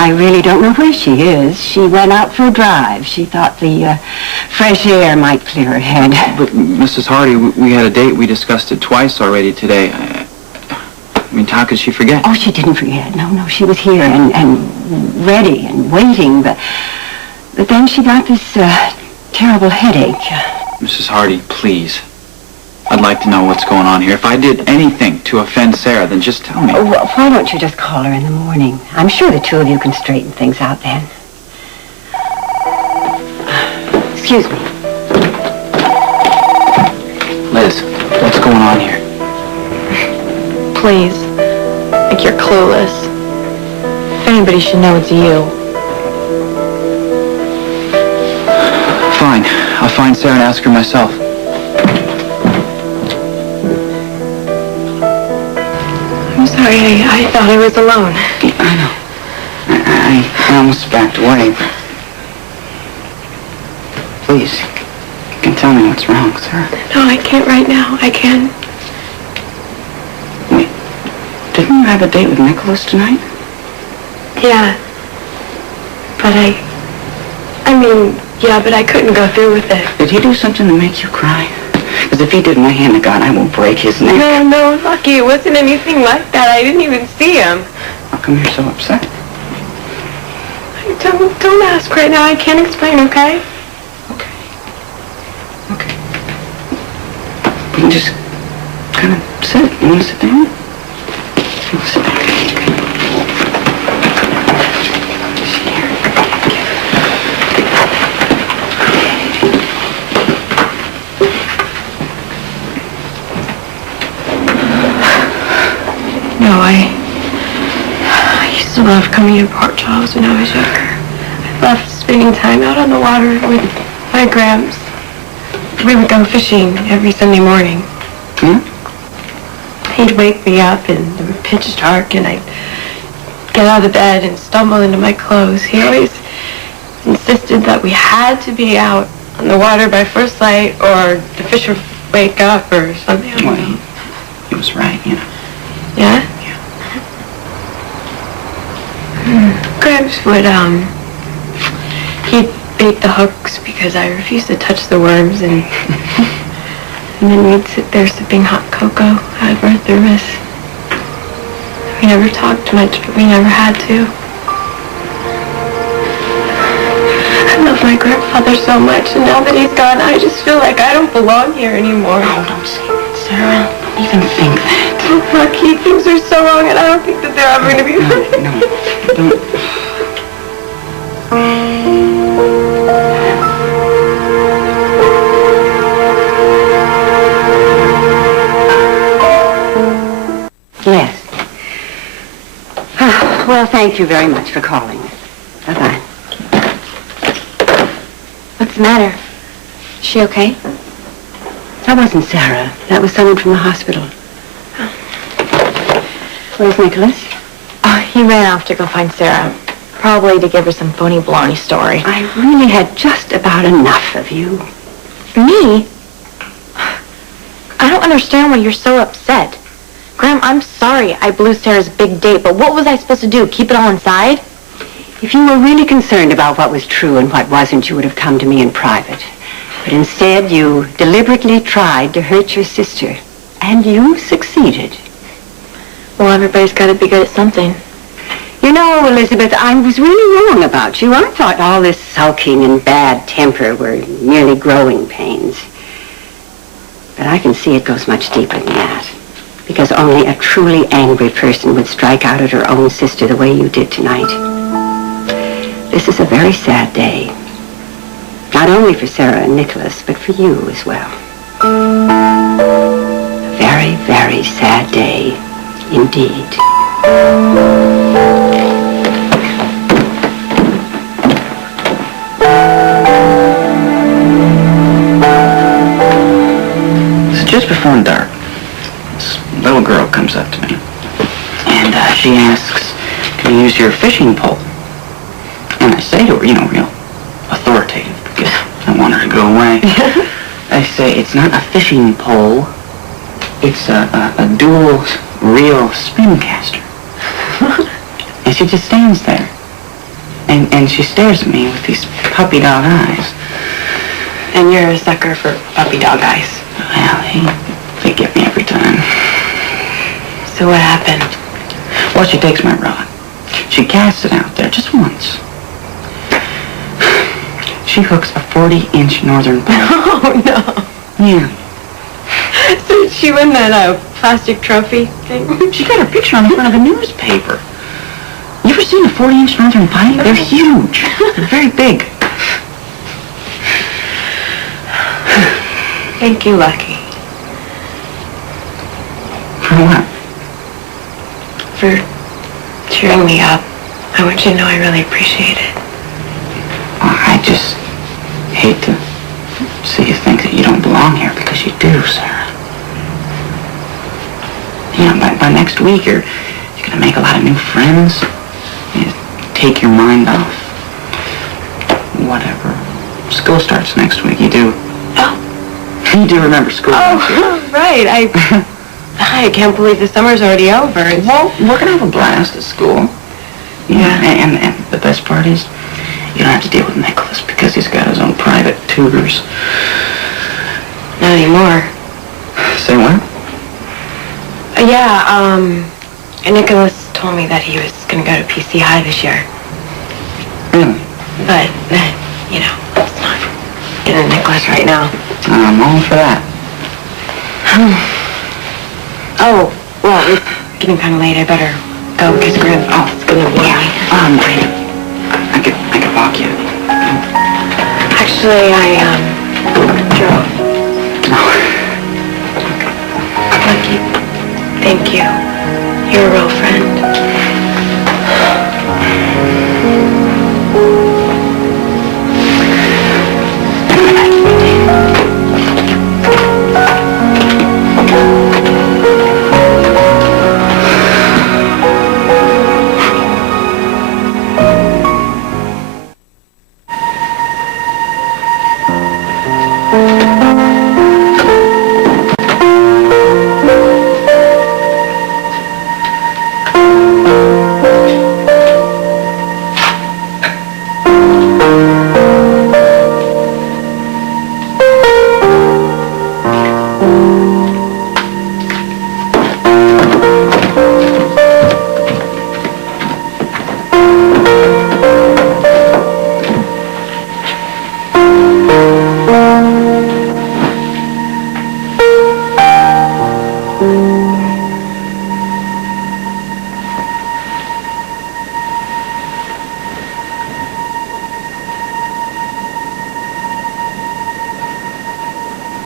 I really don't know where she is. She went out for a drive. She thought the fresh air might clear her head. But, Mrs. Hardy, we had a date. We discussed it twice already today. I mean, how could she forget? Oh, she didn't forget. No, she was here and ready and waiting. But then she got this terrible headache. Mrs. Hardy, please. I'd like to know what's going on here. If I did anything to offend Sarah, then just tell me. Oh, well, why don't you just call her in the morning? I'm sure the two of you can straighten things out then. Excuse me. Liz, what's going on here? Please. Like you're clueless. If anybody should know, it's you. Fine. I'll find Sarah and ask her myself. I'm sorry, I thought I was alone. Yeah, I know. I almost backed away. Please, you can tell me what's wrong, Sarah. No, I can't right now. I can. Wait, didn't you have a date with Nikolas tonight? Yeah. But but I couldn't go through with it. Did he do something to make you cry? Because if he did, my hand to God, I will break his neck. No, Lucky, it wasn't anything like that. I didn't even see him. How come you're so upset? Don't ask right now. I can't explain, okay? Okay. We can just kind of sit. You want to sit down? Sit down. No, I used to love coming to pork chops when I was younger. I loved spending time out on the water with my Gramps. We would go fishing every Sunday morning. He'd wake me up and it would pitch dark and I'd get out of bed and stumble into my clothes. He always insisted that we had to be out on the water by first light or the fish would wake up or something. Well, he was right, you know. Yeah? Gramps would, he'd bait the hooks because I refused to touch the worms and then we'd sit there sipping hot cocoa out of our thermos. We never talked much, but we never had to. I love my grandfather so much, and now that he's gone, I just feel like I don't belong here anymore. Oh, don't say that, Sarah. Don't even think that. Oh, Lucky, things are so wrong, and I don't think that they're ever going to be right. No, don't. Yes. Well, thank you very much for calling. Bye-bye. What's the matter? Is she okay? That wasn't Sarah. That was someone from the hospital. Where's Nikolas? He ran off to go find Sarah. Probably to give her some phony baloney story. I really had just about enough of you. Me? I don't understand why you're so upset. Graham, I'm sorry I blew Sarah's big date, but what was I supposed to do? Keep it all inside? If you were really concerned about what was true and what wasn't, you would have come to me in private. But instead, you deliberately tried to hurt your sister. And you succeeded. Well, everybody's got to be good at something. You know, Elizabeth, I was really wrong about you. I thought all this sulking and bad temper were merely growing pains. But I can see it goes much deeper than that. Because only a truly angry person would strike out at her own sister the way you did tonight. This is a very sad day. Not only for Sarah and Nikolas, but for you as well. A very, very sad day indeed. So just before dark, this little girl comes up to me, and she asks, "Can I use your fishing pole?" And I say to her, real authoritative, because I want her to go away. I say, "It's not a fishing pole, it's a dual reel spin caster." And she just stands there, And she stares at me with these puppy dog eyes. And you're a sucker for puppy dog eyes. Well, they get me every time. So what happened? Well, she takes my rod. She casts it out there just once. She hooks a 40-inch northern pole. Oh, no. Yeah. So did she win that plastic trophy thing? She got her picture on the front of a newspaper. You ever seen a 40-inch northern pipe? They're huge. They're very big. Thank you, Lucky. For what? For cheering me up. I want you to know I really appreciate it. Well, I just hate to see you think that you don't belong here, because you do, Sarah. You know, by next week, you're going to make a lot of new friends. You take your mind off whatever. School starts next week. You do. Oh. You do remember school. Oh, right. I can't believe the summer's already over. Well, we're going to have a blast at school. Yeah. And the best part is, you don't have to deal with Nikolas, because he's got his own private tutors. Not anymore. Say what? Yeah, Nikolas told me that he was going to go to PC High this year. Really? But, you know, let's not get into Nikolas right now. I'm all for that. Oh, well, it's getting kind of late. I better go because it's going to be I could walk you. Actually, I